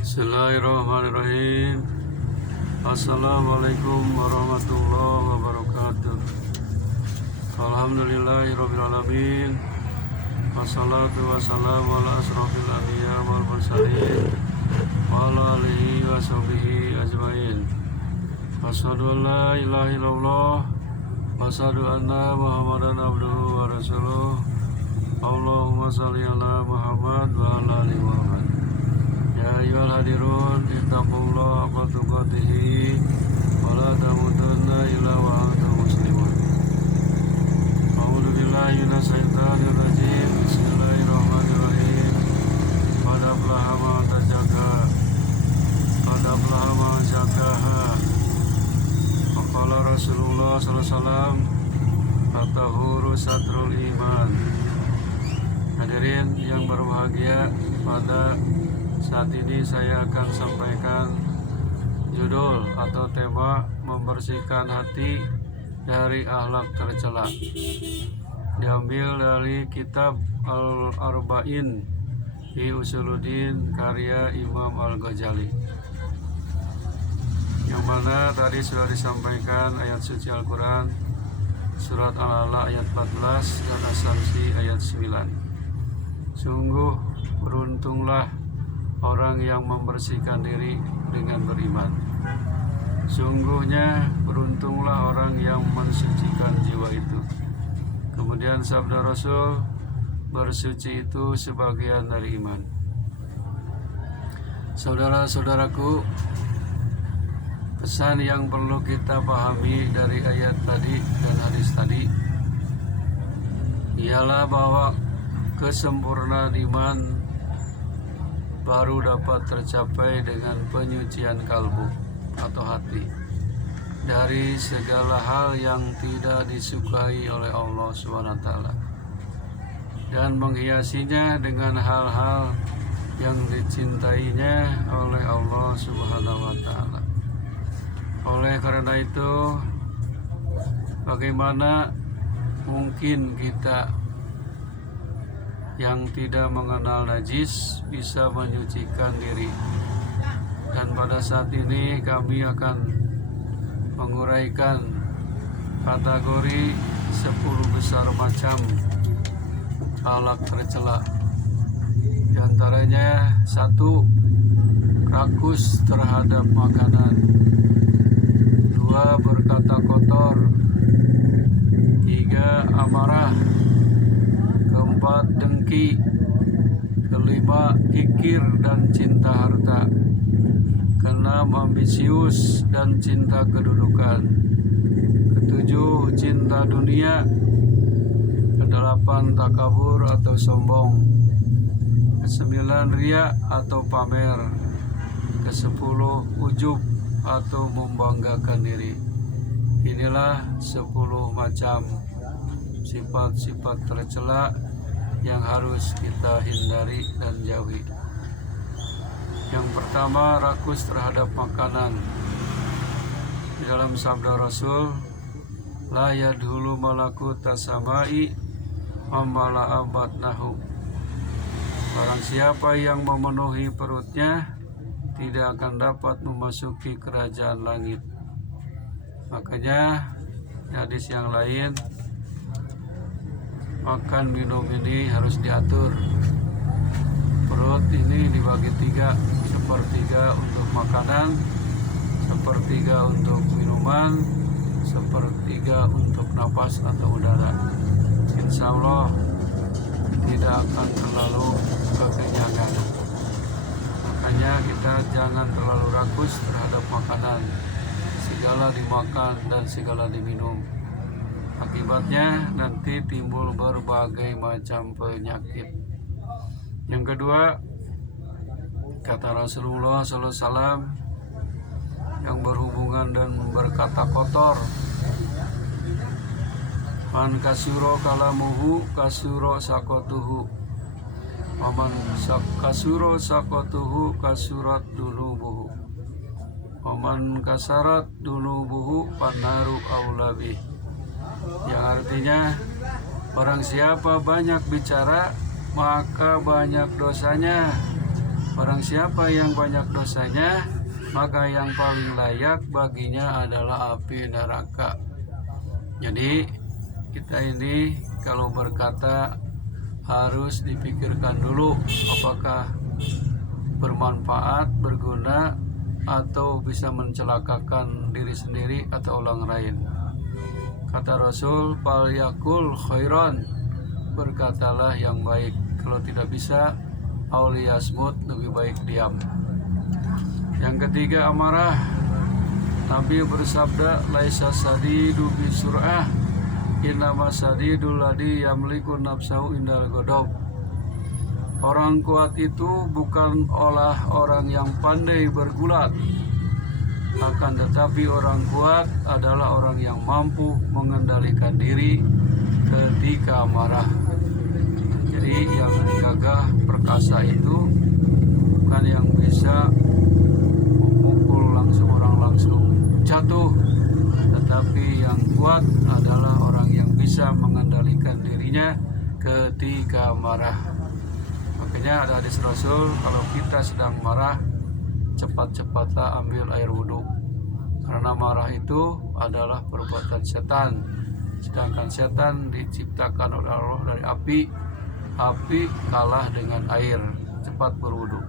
Bismillahirrahmanirrahim. Assalamualaikum warahmatullahi wabarakatuh. Alhamdulillahirabbil alamin. Wassalatu wassalamu ala asrofil anbiya wal mursalin wa ala alihi wa sahbihi ajmain. Asyhadu an la ilaha illallah wa asyhadu anna Muhammadan abduhu wa rasuluh. Allahumma shalli ala Muhammad wa ala ali Muhammad. Ya ayyuhal hadirun ittaqullaha haqqa tuqatih wa la tamutunna illa wa antum muslimun. A'udzu billahi minasy syaithanir rajim. Bismillahirrahmanirrahim. Qad aflaha man tazakka. Qad aflaha man zakkaha. Qala Rasulullah sallallahu alaihi wasallam, at-tahuru satrul iman. Hadirin yang berbahagia, pada saat ini saya akan sampaikan judul atau tema membersihkan hati dari akhlak tercela. Diambil dari kitab Al-Arba'in fi Usuluddin karya Imam Al-Ghazali, yang mana tadi sudah disampaikan ayat suci Al-Quran surat Al-A'la ayat 14 dan As-Samsi ayat 9. Sungguh beruntunglah orang yang membersihkan diri dengan beriman. Sungguhnya beruntunglah orang yang mensucikan jiwa itu. Kemudian sabda Rasul, bersuci itu sebagian dari iman. Saudara-saudaraku, pesan yang perlu kita pahami dari ayat tadi dan hadis tadi ialah bahwa kesempurnaan iman baru dapat tercapai dengan penyucian kalbu atau hati dari segala hal yang tidak disukai oleh Allah SWT, dan menghiasinya dengan hal-hal yang dicintainya oleh Allah SWT. Oleh karena itu, bagaimana mungkin kita yang tidak mengenal najis bisa menyucikan diri? Dan pada saat ini kami akan menguraikan kategori 10 besar macam akhlak tercela. Di antaranya 1. Rakus terhadap makanan. 2. Berkata kotor. 3. Amarah. 4. Dengki. 5. Kikir dan cinta harta. 6. Ambisius dan cinta kedudukan. 7. Cinta dunia. 8. Takabur atau sombong. 9. Riya atau pamer. 10. Ujub atau membanggakan diri. Inilah 10 macam sifat-sifat tercela yang harus kita hindari dan jauhi. Yang pertama, rakus terhadap makanan. Di dalam sabda Rasul, la yadhulu malakut tasamai amala abatnahu. Barang siapa yang memenuhi perutnya tidak akan dapat memasuki kerajaan langit. Makanya hadis yang lain, makan minum ini harus diatur. Perut ini dibagi 3, sepertiga untuk makanan, sepertiga untuk minuman, sepertiga untuk napas atau udara. Insya Allah tidak akan terlalu kekenyangan. Makanya kita jangan terlalu rakus terhadap makanan. Segala dimakan dan segala diminum. Akibatnya nanti timbul berbagai macam penyakit. Yang kedua, kata Rasulullah SAW, yang berhubungan dan berkata kotor. Man kasuro kalamuhu kasuro sakotuhu. Waman kasuro sakotuhu kasurat dunubuhu. Waman kasarat dunubuhu panaru aulabih. Yang artinya, barang siapa banyak bicara maka banyak dosanya. Barang siapa yang banyak dosanya, maka yang paling layak baginya adalah api neraka. Jadi kita ini kalau berkata harus dipikirkan dulu apakah bermanfaat, berguna, atau bisa mencelakakan diri sendiri atau orang lain. Kata Rasul, fal yakul khairan, berkatalah yang baik. Kalau tidak bisa, auliyasmut, lebih baik diam. Yang ketiga, amarah. Nabi bersabda, laisa sadidu bisur'ah, innama sadidul ladzi yamliku nafsahu indal ghadab. Orang kuat itu bukan orang yang pandai bergulat, akan tetapi orang kuat adalah orang yang mampu mengendalikan diri ketika marah. Jadi yang gagah perkasa itu bukan yang bisa memukul langsung orang langsung jatuh, tetapi yang kuat adalah orang yang bisa mengendalikan dirinya ketika marah. Makanya ada hadis Rasul, kalau kita sedang marah, cepat-cepatlah ambil air wudhu, karena marah itu adalah perbuatan setan, sedangkan setan diciptakan oleh Allah dari api. Api kalah dengan air, cepat berwudhu.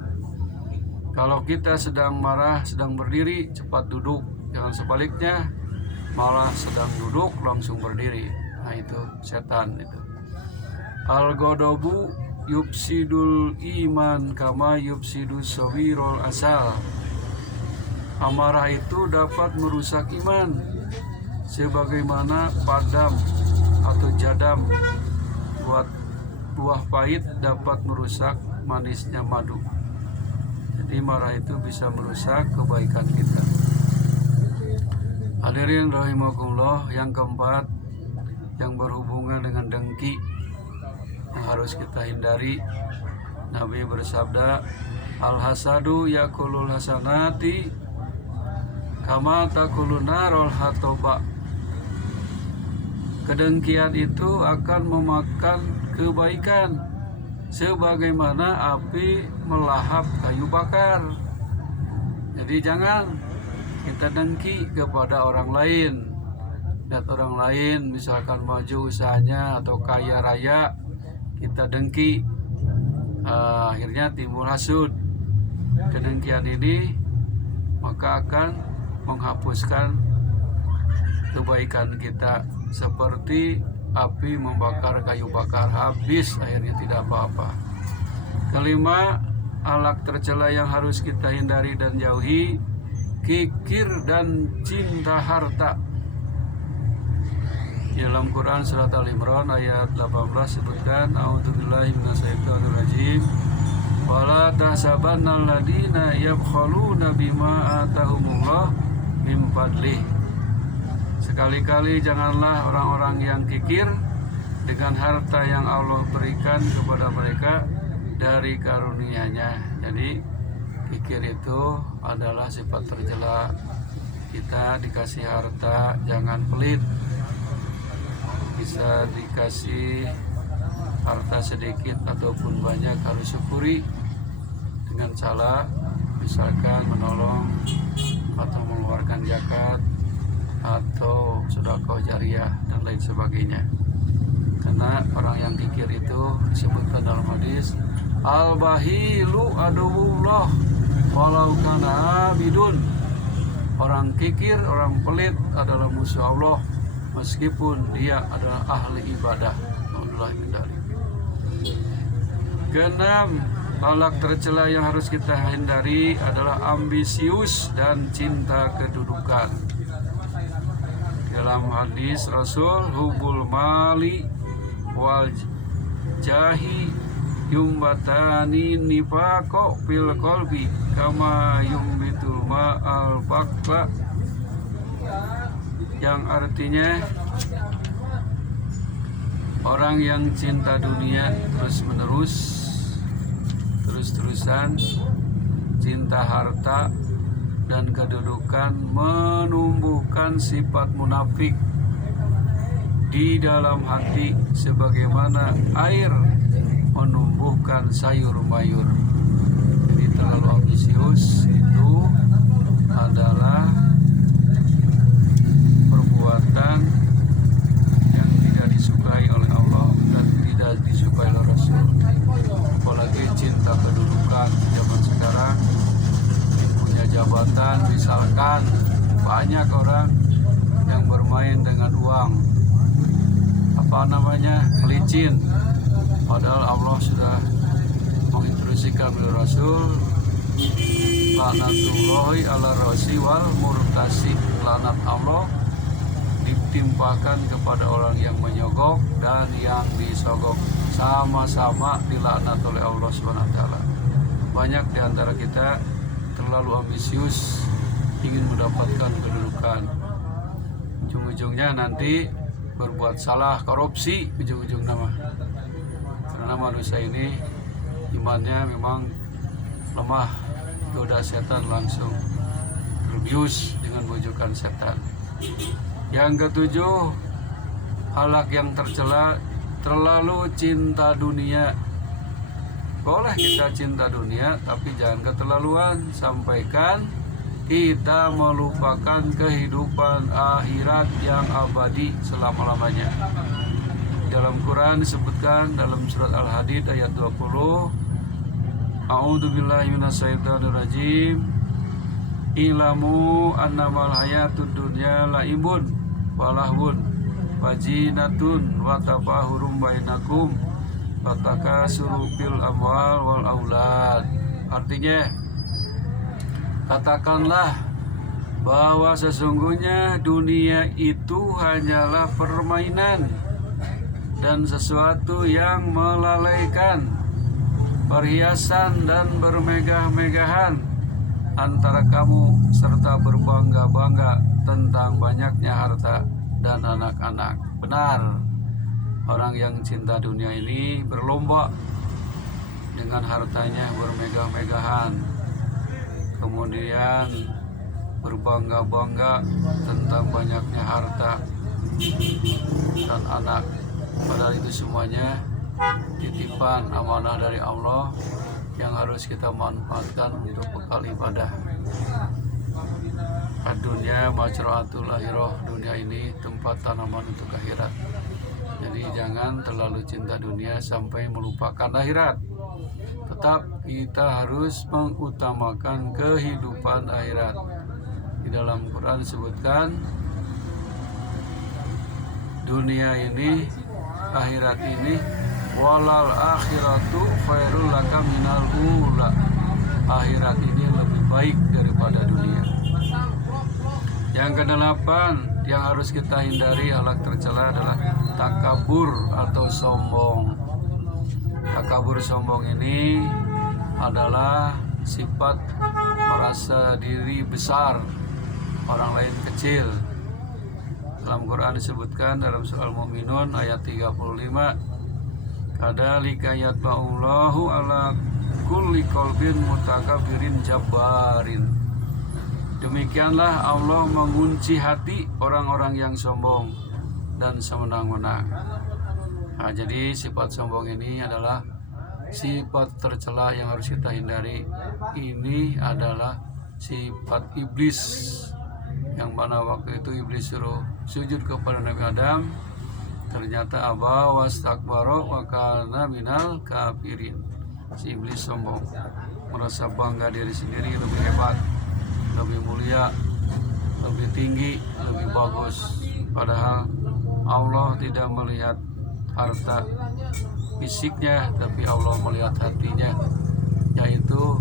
Kalau kita sedang marah, sedang berdiri, cepat duduk. Jangan sebaliknya, malah sedang duduk langsung berdiri. Nah itu setan itu. Al-ghadabu yufsidul iman kama yufsidus sawirul asal. Amarah itu dapat merusak iman sebagaimana padam atau jadam buat buah pahit dapat merusak manisnya madu. Jadi marah itu bisa merusak kebaikan kita. Hadirin rahimakumullah, yang keempat yang berhubungan dengan dengki yang harus kita hindari. Nabi bersabda, al-hasadu yakulul hasanati kama takulun narul hatoba. Kedengkian itu akan memakan kebaikan sebagaimana api melahap kayu bakar. Jadi jangan kita dengki kepada orang lain. Lihat orang lain misalkan maju usahanya atau kaya raya, kita dengki, akhirnya timbul hasud. Kedengkian ini maka akan menghapuskan kebaikan kita, seperti api membakar kayu bakar, habis akhirnya tidak apa-apa. Kelima, akhlak tercela yang harus kita hindari dan jauhi, kikir dan cinta harta. Dalam Quran surat Al-Imran ayat 18 sebutkan, a'udzubillahi minasyaitonirrajim, wala tahsabannal ladina yabkhaluna bima atahumullah min fadlih. Sekali-kali janganlah orang-orang yang kikir dengan harta yang Allah berikan kepada mereka dari karunia-Nya. Jadi kikir itu adalah sifat tercela. Kita dikasih harta jangan pelit. Bisa dikasih harta sedikit ataupun banyak harus syukuri dengan cara misalkan menolong atau mengeluarkan zakat atau sedekah jariah dan lain sebagainya. Karena orang yang kikir itu disebutkan dalam hadis, al-bahilu aduwullah walau kana abidun. Orang kikir, orang pelit adalah musuh Allah meskipun dia adalah ahli ibadah. Alhamdulillah min dzalik. Keenam, akhlak tercela yang harus kita hindari adalah ambisius dan cinta kedudukan. Dalam hadis Rasul, hubul mali wal jahi yumbatani nifaqo fil qalbi kama yumbitul ma'al bakla, yang artinya orang yang cinta dunia terus-terusan cinta harta dan kedudukan menumbuhkan sifat munafik di dalam hati sebagaimana air menumbuhkan sayur mayur. Jadi jabatan. Misalkan banyak orang yang bermain dengan uang, melicin, padahal Allah sudah menginstruksikan oleh Rasul, laknatullahi ala rasi wal murtasi, laknat Allah ditimpakan kepada orang yang menyogok dan yang disogok, sama-sama dilaknat oleh Allah SWT. Banyak di antara kita terlalu ambisius ingin mendapatkan kedudukan, ujung-ujungnya nanti berbuat salah, korupsi ujung-ujung nama. Karena manusia ini imannya memang lemah, goda setan langsung terbius dengan bujukan setan. Yang ketujuh, akhlak yang tercela, terlalu cinta dunia. Boleh kita cinta dunia, tapi jangan keterlaluan. Sampaikan kita melupakan kehidupan akhirat yang abadi selama-lamanya. Dalam Quran disebutkan dalam surat Al-Hadid ayat 20, A'udzubillahi minasyaitonirrajim. Ilamu annamal hayatud dunya laibun walahun wajinatun watafahurum bainakum watakasuru fil amwal wal aulad. Artinya, katakanlah bahwa sesungguhnya dunia itu hanyalah permainan dan sesuatu yang melalaikan, perhiasan dan bermegah-megahan antara kamu serta berbangga-bangga tentang banyaknya harta dan anak-anak. Benar, orang yang cinta dunia ini berlomba dengan hartanya, bermegah-megahan, kemudian berbangga-bangga tentang banyaknya harta dan anak. Padahal itu semuanya titipan amanah dari Allah yang harus kita manfaatkan untuk bekal ibadah. Dunia majra'atul akhirah, dunia ini tempat tanaman untuk akhirat. Jadi jangan terlalu cinta dunia sampai melupakan akhirat. Tetap kita harus mengutamakan kehidupan akhirat. Di dalam Quran disebutkan dunia ini, akhirat ini, walal akhiratu khairul laka minal ula. Akhirat ini lebih baik daripada dunia. Yang kedelapan yang harus kita hindari akhlak tercela adalah takabur atau sombong. Takabur sombong ini adalah sifat merasa diri besar, orang lain kecil. Dalam Quran disebutkan dalam surah Al-Mu'minun ayat 35, kadzalika yatba'ullahu ala kulli qalbin mutakabbirin jabbarin. Demikianlah Allah mengunci hati orang-orang yang sombong dan semenang-menang. Nah, jadi sifat sombong ini adalah sifat tercela yang harus kita hindari. Ini adalah sifat iblis, yang mana waktu itu iblis suruh sujud kepada Nabi Adam, ternyata aba wastakbara wa kana minal kafirin. Si iblis sombong, merasa bangga diri sendiri lebih hebat, lebih mulia, lebih tinggi, lebih bagus. Padahal Allah tidak melihat harta fisiknya, tapi Allah melihat hatinya, yaitu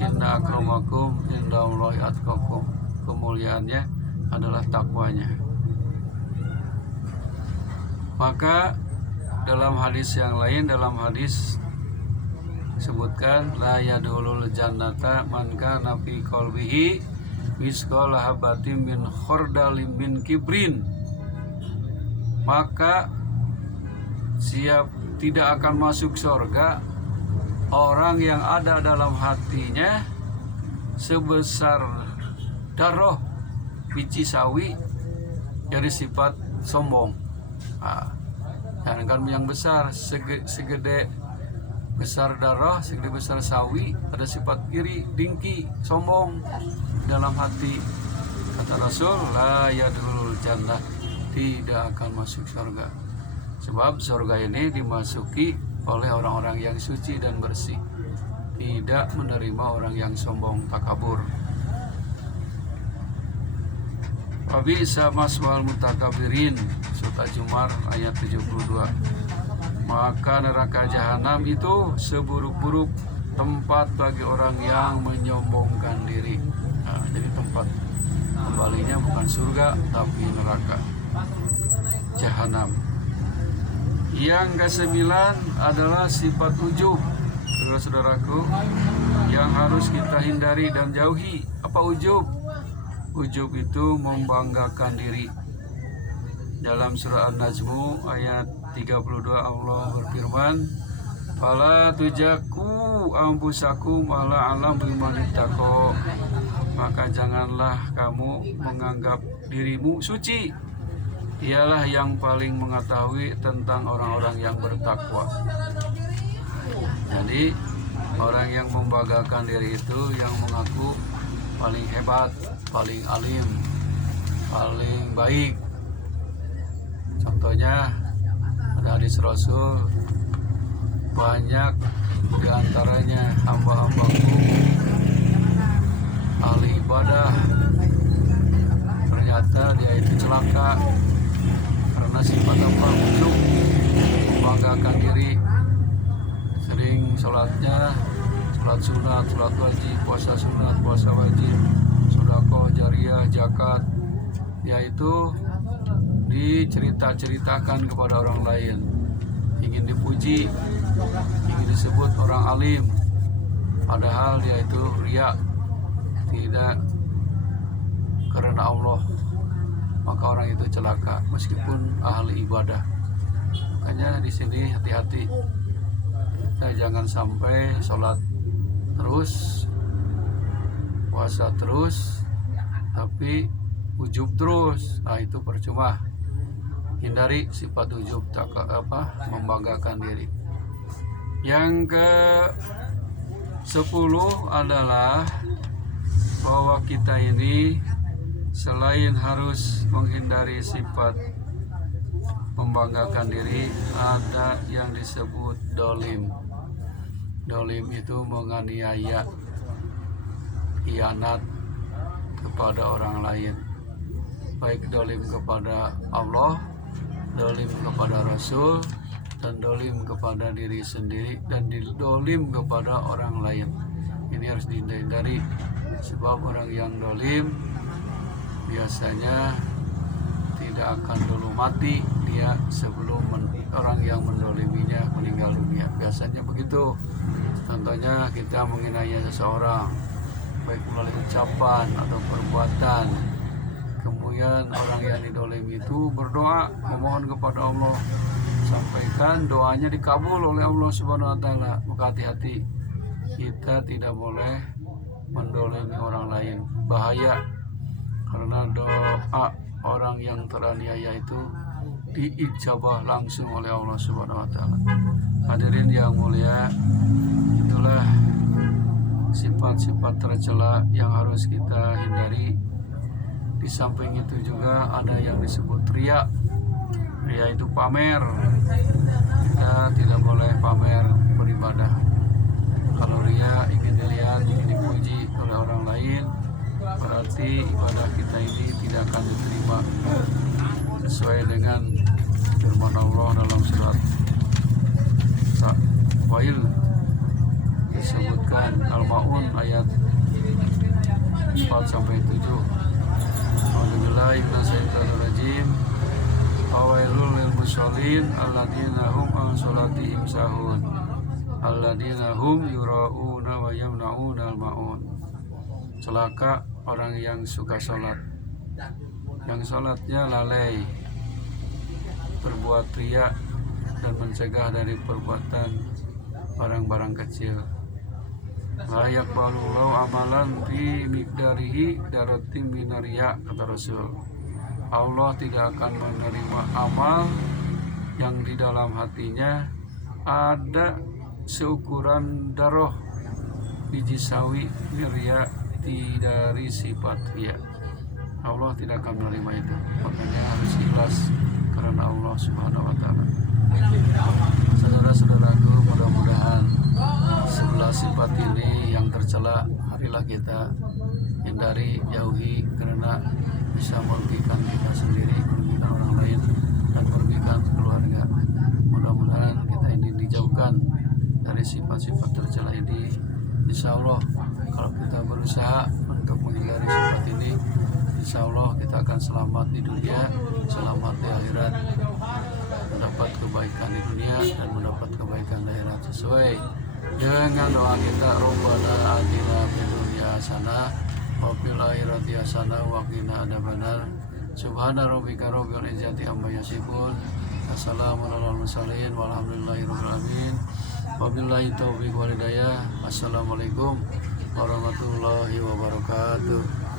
inna akramakum indallahi atqakum. Kemuliaannya adalah takwanya. Maka dalam hadis yang lain, dalam hadis sebutkan la yadkhulul jannata man kana fi qalbihi misqala habatin min khardalin min kibrin. Maka tidak akan masuk surga orang yang ada dalam hatinya sebesar darah biji sawi dari sifat sombong. Dan kan yang besar segede besar darah, segede besar sawi, ada sifat iri, dengki, sombong dalam hati. Kata Rasul, la yadkhulul jannah, tidak akan masuk surga. Sebab surga ini dimasuki oleh orang-orang yang suci dan bersih, tidak menerima orang yang sombong, takabur. Fabisa maswal mutakabirin, Surat Jumar ayat 72. Maka neraka jahanam itu seburuk-buruk tempat bagi orang yang menyombongkan diri. Nah, jadi tempat kembalinya bukan surga tapi neraka jahanam. Yang ke-9 adalah sifat ujub, saudara-saudaraku, yang harus kita hindari dan jauhi. Apa ujub? Ujub itu membanggakan diri. Dalam surah An-Najmu ayat 32 Allah berfirman, "Fala tujaku anfusakum ala alam bimanittaqo." Maka janganlah kamu menganggap dirimu suci. Ialah yang paling mengetahui tentang orang-orang yang bertakwa. Jadi orang yang membanggakan diri itu yang mengaku paling hebat, paling alim, paling baik. Contohnya ada hadis Rasul, banyak diantaranya hamba-hambaku ahli ibadah, ternyata dia itu celaka karena sifat apa? Ujub, membanggakan diri. Sering sholatnya sholat sunat, sholat wajib, puasa sunat, puasa wajib, sedekah jariyah, zakat, yaitu diceritakan kepada orang lain, ingin dipuji, ingin disebut orang alim, padahal dia itu riya, tidak karena Allah. Maka orang itu celaka meskipun ahli ibadah. Makanya di sini hati-hati, kita jangan sampai sholat terus, puasa terus, tapi ujub terus. Nah, itu percuma. Hindari sifat ujub, membanggakan diri. Yang ke-10 adalah bahwa kita ini selain harus menghindari sifat membanggakan diri, ada yang disebut dolim. Dolim itu menganiaya, khianat kepada orang lain, baik dolim kepada Allah, dolim kepada Rasul, dan dolim kepada diri sendiri, dan dolim kepada orang lain. Ini harus dihindari, sebab orang yang dolim biasanya tidak akan dulu mati dia sebelum orang yang mendoliminya meninggal dunia. Biasanya begitu. Contohnya kita menghina seseorang, baik melalui ucapan atau perbuatan. Kemudian orang yang didolimi itu berdoa, memohon kepada Allah, sampaikan doanya dikabul oleh Allah Subhanahu wa Ta'ala. Maka hati-hati, kita tidak boleh mendolimi orang lain. Bahaya, karena doa orang yang teraniaya itu diijabah langsung oleh Allah Subhanahu wa Ta'ala. Hadirin yang mulia, itulah sifat-sifat tercela yang harus kita hindari. Di samping itu juga ada yang disebut riya. Riya itu pamer. Kita tidak boleh pamer beribadah. Kalau riya ingin dilihat, ingin dipuji oleh orang lain, berarti ibadah kita ini tidak akan diterima sesuai dengan firman Allah dalam surat Wail, disebutkan Al-Maun ayat 4-7. Alhamdulillah minasyaitonirrajim. Fawailul lil musallin alladzina hum an sholatihim sahun alladzina hum yura'una wa yamna'una al-ma'un. Celaka orang yang suka sholat, yang sholatnya lalai, berbuat riya, dan mencegah dari perbuatan barang-barang kecil. Layak balullahu amalan fi miqdarihi daratim minariya, kata Rasul. Allah tidak akan menerima amal yang di dalam hatinya ada seukuran darah biji sawi riya, dari sifat riya. Allah tidak akan menerima itu. Makanya harus ikhlas karena Allah Subhanahu wa Ta'ala. Saudara-saudaraku, mudah-mudahan 11 sifat ini yang tercela marilah kita hindari, jauhi, karena bisa merugikan kita sendiri, merugikan orang lain, dan merugikan keluarga. Mudah-mudahan kita ini dijauhkan dari sifat-sifat tercela ini. Insya Allah kalau kita berusaha untuk menghindari sifat ini, insya Allah kita akan selamat di dunia, selamat di akhirat, mendapat kebaikan di dunia dan mendapat kebaikan di akhirat sesuai dengan doa kita. Rabbana atina fid dunya hasanah wa fil akhirati hasanah wa qina adzabannar. Subhana rabbika rabbil izzati amma yasifun. Assalamu alal mursalin walhamdulillahi rabbil alamin. Wabillahi taufiq wal hidayah. Assalamualaikum warahmatullahi wabarakatuh.